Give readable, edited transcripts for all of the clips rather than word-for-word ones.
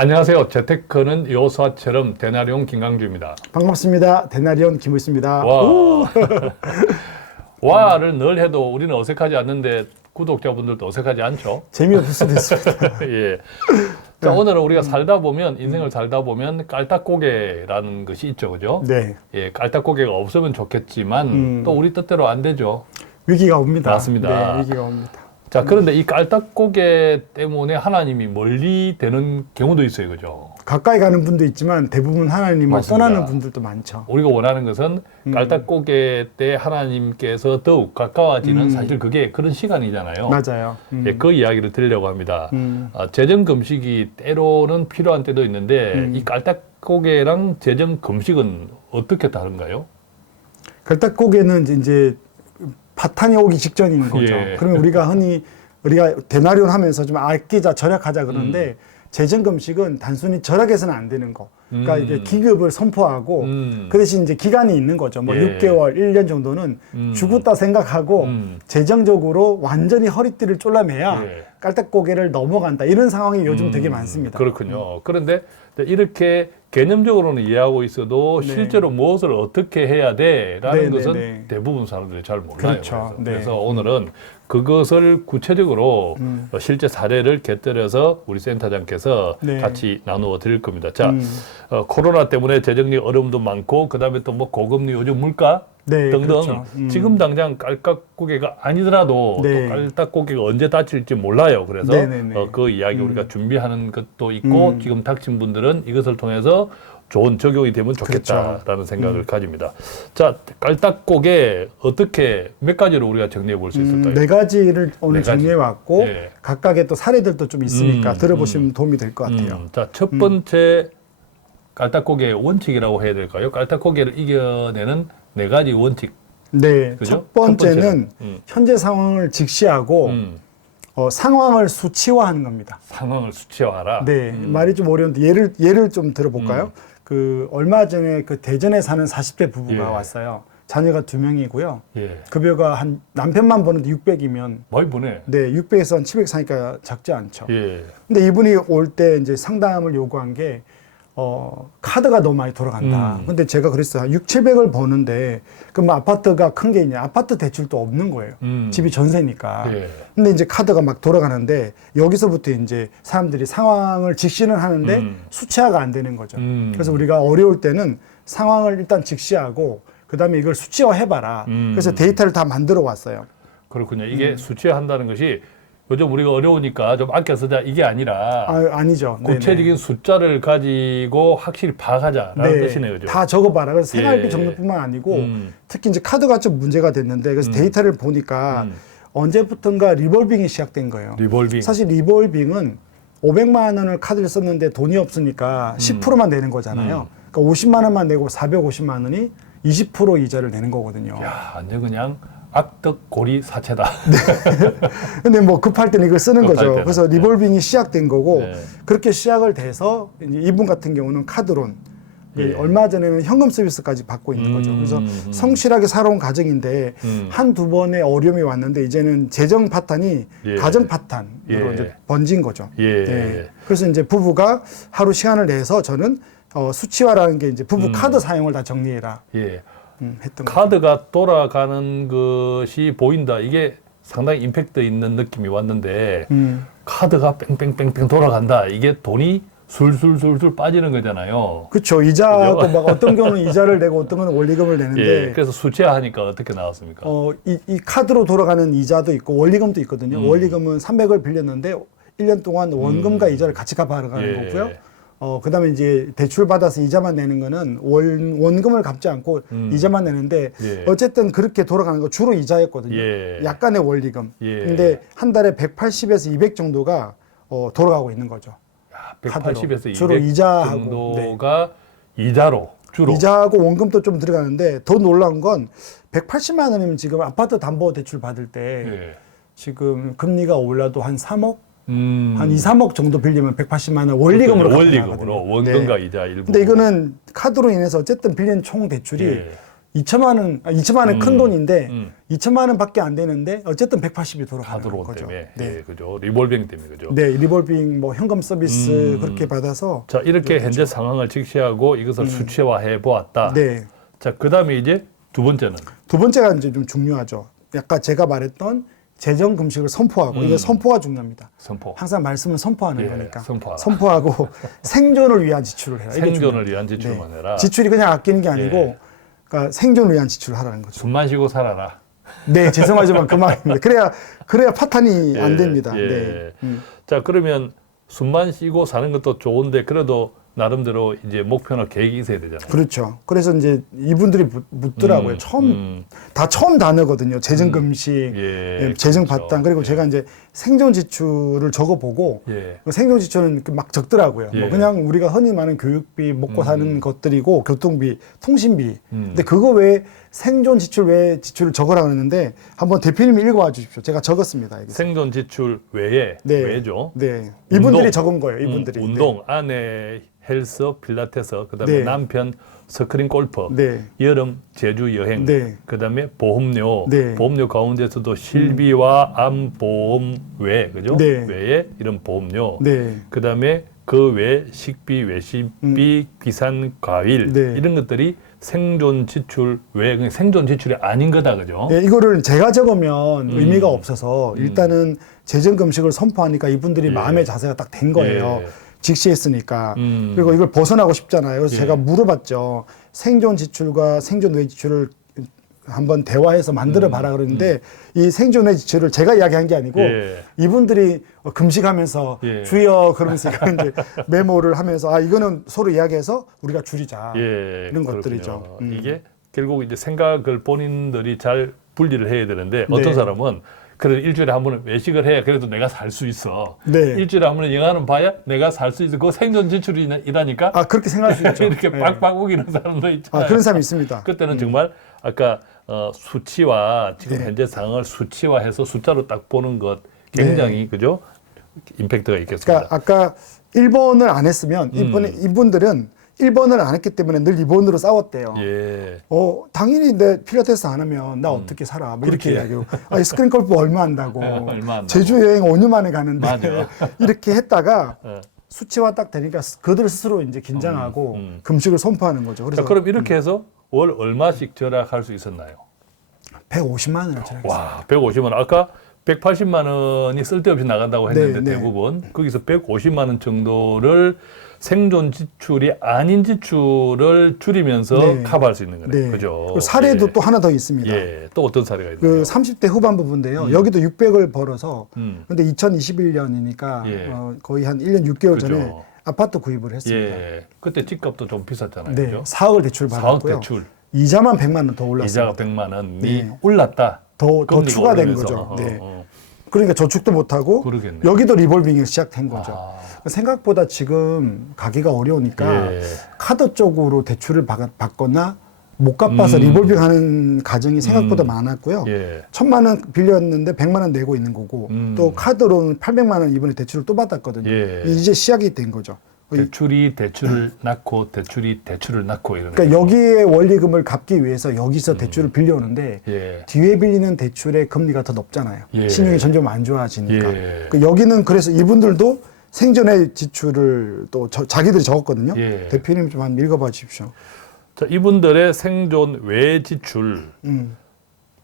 안녕하세요. 재테크는 요사처럼 데나리온 김강주입니다. 반갑습니다. 데나리온 김우있습니다. 와. 와를 늘 해도 우리는 어색하지 않는데 구독자분들도 어색하지 않죠? 재미없을 수도 있습니다. 예. 자, 오늘은 우리가 살다 보면, 인생을 살다 보면 깔딱고개라는 것이 있죠. 그죠? 네. 예, 깔딱고개가 없으면 좋겠지만 또 우리 뜻대로 안 되죠. 위기가 옵니다. 맞습니다. 네, 위기가 옵니다. 자, 그런데 이 깔딱고개 때문에 하나님이 멀리 되는 경우도 있어요. 그죠? 가까이 가는 분도 있지만 대부분 하나님을 맞습니다. 떠나는 분들도 많죠. 우리가 원하는 것은 깔딱고개 때 하나님께서 더욱 가까워지는 사실 그게 그런 시간이잖아요. 맞아요. 예, 그 이야기를 드리려고 합니다. 재정 금식이 때로는 필요한 때도 있는데 이 깔딱고개랑 재정 금식은 어떻게 다른가요? 깔딱고개는 이제 파탄이 오기 직전인 거죠. 예. 그러면 우리가 데나리온 하면서 좀 아끼자 절약하자 그러는데 재정금식은 단순히 절약해서는 안 되는 거. 그러니까 이게 기급을 선포하고 그 대신 이제 기간이 있는 거죠. 뭐 예. 6개월, 1년 정도는 죽었다 생각하고 재정적으로 완전히 허리띠를 졸라매야 예. 깔딱고개를 넘어간다. 이런 상황이 요즘 되게 많습니다. 그렇군요. 그런데 이렇게 개념적으로는 이해하고 있어도 실제로 무엇을 어떻게 해야 돼라는 네, 것은 네, 네. 대부분 사람들이 잘 몰라요. 그렇죠. 네. 그래서 오늘은 그것을 구체적으로 실제 사례를 곁들여서 우리 센터장께서 네. 같이 나누어 드릴 겁니다. 자, 코로나 때문에 재정력 어려움도 많고 그다음에 또 뭐 고금리 요즘 물가 네, 등등 그렇죠. 지금 당장 깔딱고개가 아니더라도 네. 또 깔딱고개가 언제 닥칠지 몰라요. 그래서 네, 네, 네. 그 이야기 우리가 준비하는 것도 있고 지금 닥친 분들은 이것을 통해서 좋은 적용이 되면 좋겠다라는 그렇죠. 생각을 가집니다. 자, 깔딱고개 어떻게 몇 가지로 우리가 정리해 볼 수 있을까요? 네 가지를 오늘 네 가지. 정리해 왔고 예. 각각의 또 사례들도 좀 있으니까 들어보시면 도움이 될 것 같아요. 자, 첫 번째 깔딱고개의 원칙이라고 해야 될까요? 깔딱고개를 이겨내는 네 가지 원칙. 네, 그죠? 첫 번째는 번째는, 현재 상황을 직시하고 상황을 수치화하는 겁니다. 상황을 수치화하라. 네, 말이 좀 어려운데 예를 좀 들어볼까요? 그 얼마 전에 그 대전에 사는 40대 부부가 예. 왔어요. 자녀가 2명이고요. 예. 급여가 한 남편만 버는데 600이면 많이 보네. 네, 600에서 한 700 사니까 작지 않죠. 예. 근데 이분이 올 때 이제 상담을 요구한 게 카드가 너무 많이 돌아간다. 근데 제가 그랬어요. 6, 700을 버는데 그럼 아파트가 큰 게 있냐? 아파트 대출도 없는 거예요. 집이 전세니까. 예. 근데 이제 카드가 막 돌아가는데 여기서부터 이제 사람들이 상황을 직시는 하는데 수치화가 안 되는 거죠. 그래서 우리가 어려울 때는 상황을 일단 직시하고 그다음에 이걸 수치화 해봐라. 그래서 데이터를 다 만들어 왔어요. 그렇군요. 이게 수치화한다는 것이 요즘 우리가 어려우니까 좀 아껴 쓰자 이게 아니라 아니죠. 구체적인 숫자를 가지고 확실히 파악하자라는 뜻이네요. 그죠? 다 적어봐라. 그래서 생활비 예. 정도뿐만 아니고 특히 이제 카드가 좀 문제가 됐는데 그래서 데이터를 보니까 언제부턴가 리볼빙이 시작된 거예요. 리볼빙. 사실 리볼빙은 500만 원을 카드를 썼는데 돈이 없으니까 10%만 내는 거잖아요. 그러니까 50만 원만 내고 450만 원이 20% 이자를 내는 거거든요. 야, 완전 그냥 악덕고리 사채다. 근데 뭐 급할 때는 이걸 쓰는 급할 거죠. 때는. 그래서 리볼빙이 시작된 거고 네. 그렇게 시작을 돼서 이제 이분 같은 경우는 카드론 예. 얼마 전에는 현금 서비스까지 받고 있는 거죠. 그래서 성실하게 살아온 가정인데 한두 번의 어려움이 왔는데 이제는 재정 파탄이 예. 가정 파탄으로 예. 이제 번진 거죠. 예. 네. 그래서 이제 부부가 하루 시간을 내서 저는 수치화라는 게 이제 부부 카드 사용을 다 정리해라 예. 했던 거죠. 카드가 돌아가는 것이 보인다. 이게 상당히 임팩트 있는 느낌이 왔는데 카드가 뺑뺑뺑뺑 돌아간다. 이게 돈이 술술술술 빠지는 거잖아요. 그렇죠. 이자하고 막 어떤 경우는 이자를 내고 어떤 경우는 원리금을 내는데 예. 그래서 수치화하니까 어떻게 나왔습니까? 이 카드로 돌아가는 이자도 있고 원리금도 있거든요. 원리금은 300을 빌렸는데 1년 동안 원금과 이자를 같이 갚아가는 예. 거고요. 그다음에 이제 대출 받아서 이자만 내는 거는 원금을 갚지 않고 이자만 내는데 예. 어쨌든 그렇게 돌아가는 거 주로 이자였거든요. 예. 약간의 원리금. 예. 근데 한 달에 180에서 200 정도가 돌아가고 있는 거죠. 180에서 200 주로 이자하고, 정도가 이자로 주로. 이자하고 원금도 좀 들어가는데 더 놀라운 건 180만 원이면 지금 아파트 담보 대출 받을 때 예. 지금 금리가 올라도 한 3억? 한 2, 3억 정도 빌리면 180만 원 원리금으로 원리금으로 갚아나가거든요. 원금과 네. 이자 일부. 근데 이거는 카드로 인해서 어쨌든 빌린 총 대출이 예. 2천만 원, 2천만 원 큰 돈인데 2천만 원밖에 안 되는데 어쨌든 180이 돌아가는 카드론 거죠. 때문에, 네. 예, 그죠. 리볼빙 때문에, 그죠. 네, 리볼빙 뭐 현금 서비스 그렇게 받아서. 자, 이렇게 현재 상황을 직시하고 이것을 수치화해 보았다. 네. 자, 그다음에 이제 두 번째는 두 번째가 이제 좀 중요하죠. 약간 제가 말했던 재정 금식을 선포하고 이거 선포가 중요합니다. 선포. 항상 말씀은 선포하는 예, 거니까. 선포하라. 선포하고 생존을 위한 지출을 해라. 이게 생존을 중요해요. 위한 지출만 해라. 지출이 그냥 아끼는 게 아니고 예. 그러니까 생존을 위한 지출을 하라는 거죠. 숨만 쉬고 살아라. 네, 죄송하지만 그 말입니다. 그래야 파탄이 안 됩니다. 예. 네. 자, 그러면 숨만 쉬고 사는 것도 좋은데 그래도 나름대로 이제 목표나 계획이 있어야 되잖아요. 그렇죠. 그래서 이제 이분들이 묻더라고요. 처음 단어거든요. 재정 금식, 예, 재정 그렇죠. 바탕. 그리고 제가 이제 생존 지출을 적어보고 예. 그 생존 지출은 막 적더라고요. 예. 뭐 그냥 우리가 흔히 말하는 교육비, 먹고 사는 것들이고 교통비, 통신비. 근데 그거 외에 생존 지출 외에 지출을 적으라고 했는데 한번 대표님이 읽어봐 주십시오. 제가 적었습니다. 여기서. 생존 지출 외에 네. 외죠. 네. 이분들이 운동. 적은 거예요. 이분들이. 운동, 아내 헬스, 필라테스, 그다음에 네. 남편 스크린 골프, 네. 여름 제주 여행, 네. 그다음에 보험료, 네. 보험료 가운데서도 실비와 암 보험 외, 그죠? 네. 외에 이런 보험료, 네. 그다음에 그 외 식비, 외식비, 기산 과일 네. 이런 것들이 생존 지출 외, 그냥 생존 지출이 아닌 거다, 그죠? 예, 이거를 제가 적으면 의미가 없어서 일단은 재정 금식을 선포하니까 이분들이 예. 마음의 자세가 딱 된 거예요. 예. 직시했으니까. 그리고 이걸 벗어나고 싶잖아요. 그래서 예. 제가 물어봤죠. 생존 지출과 생존 외 지출을 한번 대화해서 만들어 봐라 그러는데 이 생존 외 지출을 제가 이야기한 게 아니고 예. 이분들이 금식하면서 예. 주여 그러면서 이제 메모를 하면서 이거는 서로 이야기해서 우리가 줄이자. 예, 이런 그렇군요. 것들이죠. 이게 결국 이제 생각을 본인들이 잘 분리를 해야 되는데 어떤 네. 사람은 그래 일주일에 한 번은 외식을 해야 그래도 내가 살 수 있어. 네. 일주일에 한 번은 영화는 봐야 내가 살 수 있어. 그거 생존 지출이라니까. 그렇게 생각할 수 있죠. 이렇게 네. 빡빡 우기는 사람도 있잖아요. 그런 사람이 있습니다. 그때는 정말 아까 수치화 지금 네. 현재 상황을 수치화해서 숫자로 딱 보는 것 굉장히 그죠? 임팩트가 있겠습니다. 그러니까 아까 1번을 안 했으면 이분들은 1번을 안 했기 때문에 늘 2번으로 싸웠대요. 예. 당연히 내 필라테스 안 하면 나 어떻게 살아? 뭐 이렇게 이야기하고. 스크린 골프 얼마 한다고. 얼마 한다고. 제주 여행 5년 만에 가는데. 맞아. 이렇게 했다가 예. 수치화 딱 되니까 그들 스스로 이제 긴장하고 금식을 선포하는 거죠. 그래서 자, 그럼 이렇게 해서 월 얼마씩 절약할 수 있었나요? 150만 원을 절약했어요. 와, 150만 원. 아까 180만 원이 쓸데없이 나간다고 했는데 네, 네. 대부분 거기서 150만 원 정도를 생존 지출이 아닌 지출을 줄이면서 네. 커버할 수 있는 거네요. 네. 그죠? 그리고 사례도 예. 또 하나 더 있습니다. 예. 또 어떤 사례가 있나요? 그 30대 후반부 분인데요. 여기도 600을 벌어서 음. 근데 2021년이니까 예. 거의 한 1년 6개월 그죠. 전에 아파트 구입을 했습니다. 예. 그때 집값도 좀 비쌌잖아요. 네, 그죠? 4억을 대출 사억 받았고요. 대출. 이자만 100만 원 더 이자가 올랐습니다. 100만 원이 네. 올랐다. 더 금리가 추가된 오르면서. 거죠. 네. 그러니까 저축도 못 하고 그러겠네요. 여기도 리볼빙이 시작된 거죠. 아. 생각보다 지금 가기가 어려우니까 예. 카드 쪽으로 대출을 받거나 못 갚아서 리볼빙하는 가정이 생각보다 많았고요. 예. 1,000만 원 빌렸는데 100만 원 내고 있는 거고 또 카드로는 800만 원 이번에 대출을 또 받았거든요. 예. 이제 시작이 된 거죠. 대출이 대출을 낳고 대출이 대출을 낳고 이러는 그러니까 거죠. 여기에 원리금을 갚기 위해서 여기서 대출을 빌려오는데 예. 뒤에 빌리는 대출의 금리가 더 높잖아요. 예. 신용이 점점 안 좋아지니까. 예. 그 여기는 그래서 이분들도 생전에 지출을 또 자기들이 적었거든요. 예. 대표님 좀 한번 읽어봐 주십시오. 자, 이분들의 생존 외 지출, 음.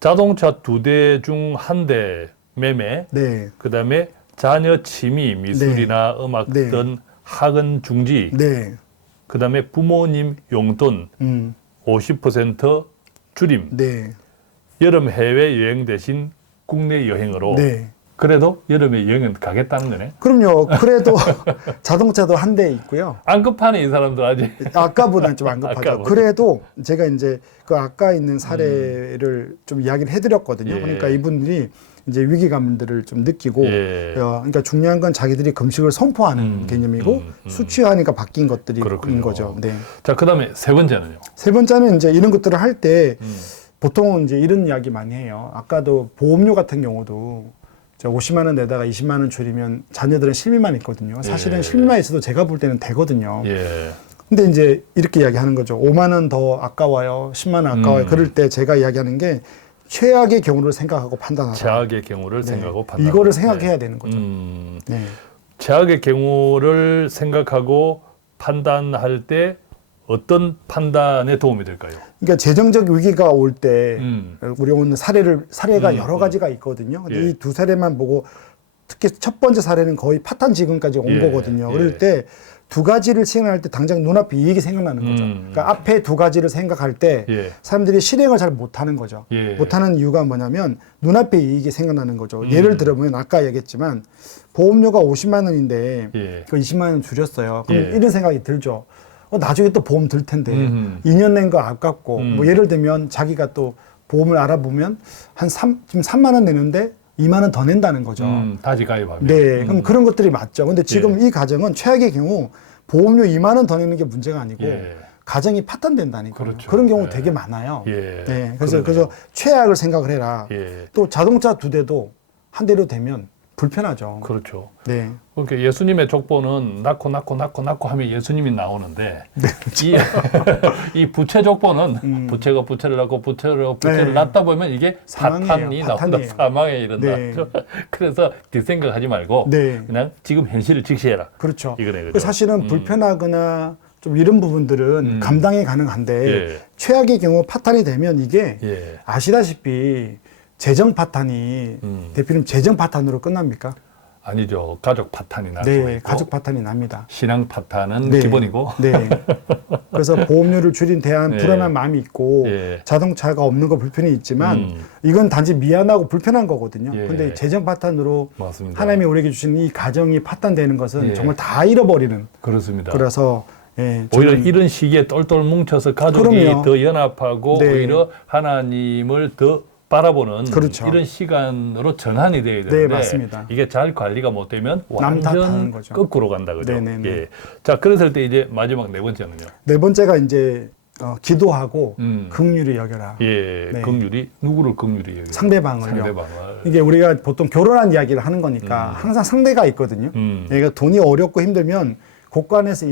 자동차 2대 중 1대 매매, 네. 그다음에 자녀 취미, 미술이나 음악 네. 등 학원 중지, 네. 그다음에 부모님 용돈 50% 줄임, 네. 여름 해외 여행 대신 국내 여행으로. 네. 그래도 여름에 여행은 가겠다는 거네. 그럼요. 그래도 자동차도 한 대 있고요. 안 급하네 이 사람들 아직. 아까보다는 좀 안 급하죠. 아까보다. 그래도 제가 이제 그 아까 있는 사례를 좀 이야기를 해드렸거든요. 예. 그러니까 이분들이 이제 위기감들을 좀 느끼고, 예. 그러니까 중요한 건 자기들이 금식을 선포하는 개념이고 수치화하니까 바뀐 것들인 그렇군요. 거죠. 네. 자, 그다음에 세 번째는요. 세 번째는 이제 이런 것들을 할 때 보통은 이제 이런 이야기 많이 해요. 아까도 보험료 같은 경우도 50만 원 내다가 20만 원 줄이면 자녀들은 실비만 있거든요. 사실은 예. 실비만 있어도 제가 볼 때는 되거든요. 예. 근데 이제 이렇게 이야기하는 거죠. 5만 원 더 아까워요. 10만 원 아까워요. 그럴 때 제가 이야기하는 게 최악의 경우를 생각하고 판단하라. 최악의 경우를 네. 생각하고 판단. 이거를 생각해야 되는 거죠. 네. 최악의 경우를 생각하고 판단할 때 어떤 판단에 도움이 될까요? 그러니까 재정적 위기가 올 때 우리 오늘 사례가 여러 가지가 있거든요. 근데 예. 이 두 사례만 보고 특히 첫 번째 사례는 거의 파탄 지금까지 온 예. 거거든요. 그럴 예. 때 두 가지를 생각할 때 당장 눈앞에 이익이 생각나는 거죠. 그러니까 앞에 두 가지를 생각할 때 예. 사람들이 실행을 잘 못하는 거죠. 예. 못하는 이유가 뭐냐면 눈앞에 이익이 생각나는 거죠. 예를 들어보면 아까 얘기했지만 보험료가 50만 원인데 예. 그 20만 원 줄였어요. 그럼 예. 이런 생각이 들죠. 나중에 또 보험 들 텐데 2년 낸 거 아깝고 뭐 예를 들면 자기가 또 보험을 알아보면 지금 3만 원 내는데 2만 원 더 낸다는 거죠. 다시 가입하면. 네, 그럼 그런 것들이 맞죠. 근데 지금 예. 이 가정은 최악의 경우 보험료 2만 원 더 내는 게 문제가 아니고 예. 가정이 파탄된다니까. 그렇죠. 그런 경우 예. 되게 많아요. 예. 네, 그래서 그러네요. 최악을 생각을 해라. 예. 또 자동차 두 대도 한 대로 되면 불편하죠. 그렇죠. 네. 그러니까 예수님의 족보는 낳고 하면 예수님이 나오는데 이 부채 족보는 부채가 부채를 낳고 부채를 네. 낳다 보면 이게 사망이에요. 파탄이 나온다. 파탄이에요. 사망에 이른다. 네. 그래서 뒷생각하지 말고 네. 그냥 지금 현실을 직시해라. 그렇죠. 이거네, 그죠? 사실은 불편하거나 좀 이런 부분들은 감당이 가능한데 예. 최악의 경우 파탄이 되면 이게 예. 아시다시피 재정 파탄이 대표님 재정 파탄으로 끝납니까? 아니죠. 가족 파탄이 날 수가 네, 있고 가족 파탄이 납니다. 신앙 파탄은 네. 기본이고 네. 그래서 보험료를 줄인 대한 예. 불안한 마음이 있고 예. 자동차가 없는 거 불편이 있지만 이건 단지 미안하고 불편한 거거든요. 예. 근데 재정 파탄으로 맞습니다. 하나님이 우리에게 주신 이 가정이 파탄되는 것은 예. 정말 다 잃어버리는. 그렇습니다. 그래서 예, 오히려 저는 이런 시기에 똘똘 뭉쳐서 가족이 그럼요. 더 연합하고 네. 오히려 하나님을 더 바라보는 그렇죠. 이런 시간으로 전환이 돼야 되는데 네, 맞습니다. 이게 잘 관리가 못 되면 남 탓하는 완전 거죠. 거꾸로 간다 그죠? 네네네. 예. 자, 그랬을 때 이제 마지막 네 번째는요. 네 번째가 이제 기도하고 음. 긍휼히 여겨라. 예, 네. 긍휼이 누구를 긍휼히 여기요? 상대방을요. 상대방을. 이게 우리가 보통 결혼한 이야기를 하는 거니까 항상 상대가 있거든요. 얘가 돈이 어렵고 힘들면 곳간에서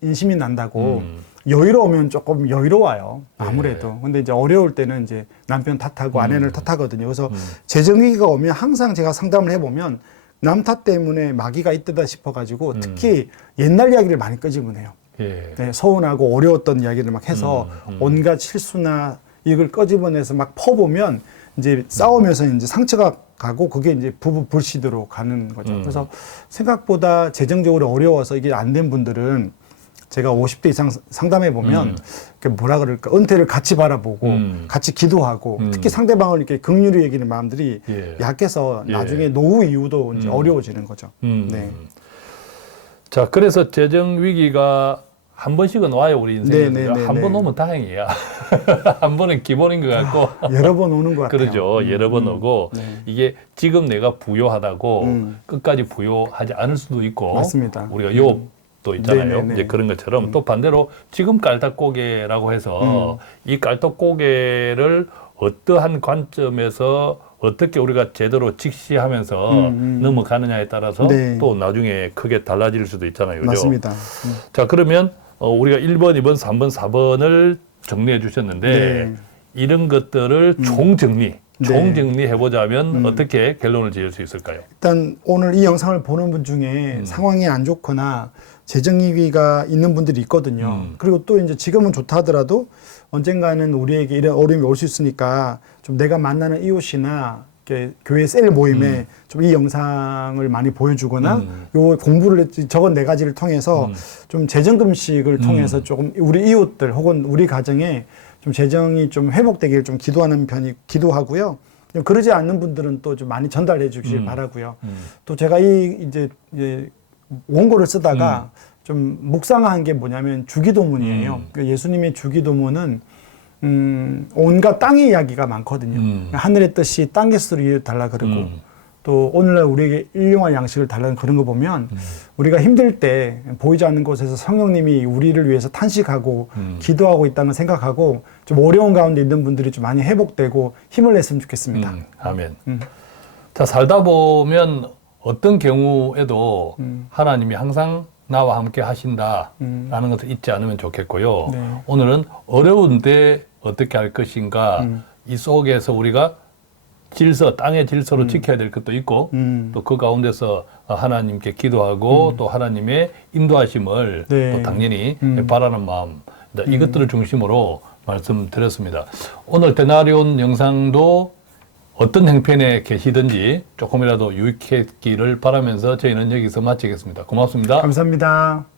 인심이 난다고 여유로우면 조금 여유로워요. 아무래도. 네. 근데 이제 어려울 때는 이제 남편 탓하고 아내를 탓하거든요. 그래서 재정위기가 오면 항상 제가 상담을 해보면 남 탓 때문에 마귀가 있다 싶어가지고 특히 옛날 이야기를 많이 끄집어내요. 예. 네, 서운하고 어려웠던 이야기를 막 해서 온갖 실수나 이걸 끄집어내서 막 퍼보면 이제 싸우면서 이제 상처가 가고 그게 이제 부부 불씨드로 가는 거죠. 그래서 생각보다 재정적으로 어려워서 이게 안 된 분들은 제가 50대 이상 상담해 보면 뭐라 그럴까 은퇴를 같이 바라보고 같이 기도하고 특히 상대방을 이렇게 긍휼히 여기는 마음들이 예. 약해서 예. 나중에 노후 이후도 이제 어려워지는 거죠. 네. 자, 그래서 재정 위기가 한 번씩은 와요 우리 인생에. 네, 네, 네, 한 번 네. 오면 다행이야. 한 번은 기본인 것 같고. 여러 번 오는 것 같아요. 그러죠. 여러 번 오고 네. 이게 지금 내가 부요하다고 끝까지 부요하지 않을 수도 있고. 맞습니다. 우리가 욥도 있잖아요. 네네네. 이제 그런 것처럼 또 반대로 지금 깔딱고개라고 해서 이 깔딱고개를 어떠한 관점에서 어떻게 우리가 제대로 직시하면서 넘어가느냐에 따라서 네. 또 나중에 크게 달라질 수도 있잖아요. 그죠? 맞습니다. 자, 그러면 우리가 1번, 2번, 3번, 4번을 정리해 주셨는데 네. 이런 것들을 총정리, 네. 총정리해 보자면 어떻게 결론을 지을 수 있을까요? 일단 오늘 이 영상을 보는 분 중에 상황이 안 좋거나 재정위기가 있는 분들이 있거든요. 그리고 또 이제 지금은 좋다 하더라도 언젠가는 우리에게 이런 어려움이 올 수 있으니까 좀 내가 만나는 이웃이나 이렇게 교회 셀 모임에 좀 이 영상을 많이 보여주거나 요 공부를 적은 네 가지를 통해서 좀 재정금식을 통해서 조금 우리 이웃들 혹은 우리 가정에 좀 재정이 좀 회복되기를 좀 기도하는 편이 기도하고요. 좀 그러지 않는 분들은 또 좀 많이 전달해 주시길 바라고요. 또 제가 이제 원고를 쓰다가 좀 묵상한 게 뭐냐면 주기도문이에요. 그러니까 예수님의 주기도문은 온갖 땅의 이야기가 많거든요. 하늘의 뜻이 땅에서 이루어달라 그러고 또 오늘날 우리에게 일용할 양식을 달라는 그런 거 보면 우리가 힘들 때 보이지 않는 곳에서 성령님이 우리를 위해서 탄식하고 기도하고 있다는 생각하고 좀 어려운 가운데 있는 분들이 좀 많이 회복되고 힘을 냈으면 좋겠습니다. 아멘. 자, 살다 보면 어떤 경우에도 하나님이 항상 나와 함께 하신다라는 것을 잊지 않으면 좋겠고요. 네. 오늘은 어려운데 어떻게 할 것인가 이 속에서 우리가 질서, 땅의 질서로 지켜야 될 것도 있고 또 그 가운데서 하나님께 기도하고 또 하나님의 인도하심을 네. 또 당연히 바라는 마음 이것들을 중심으로 말씀드렸습니다. 오늘 데나리온 영상도 어떤 행편에 계시든지 조금이라도 유익했기를 바라면서 저희는 여기서 마치겠습니다. 고맙습니다. 감사합니다.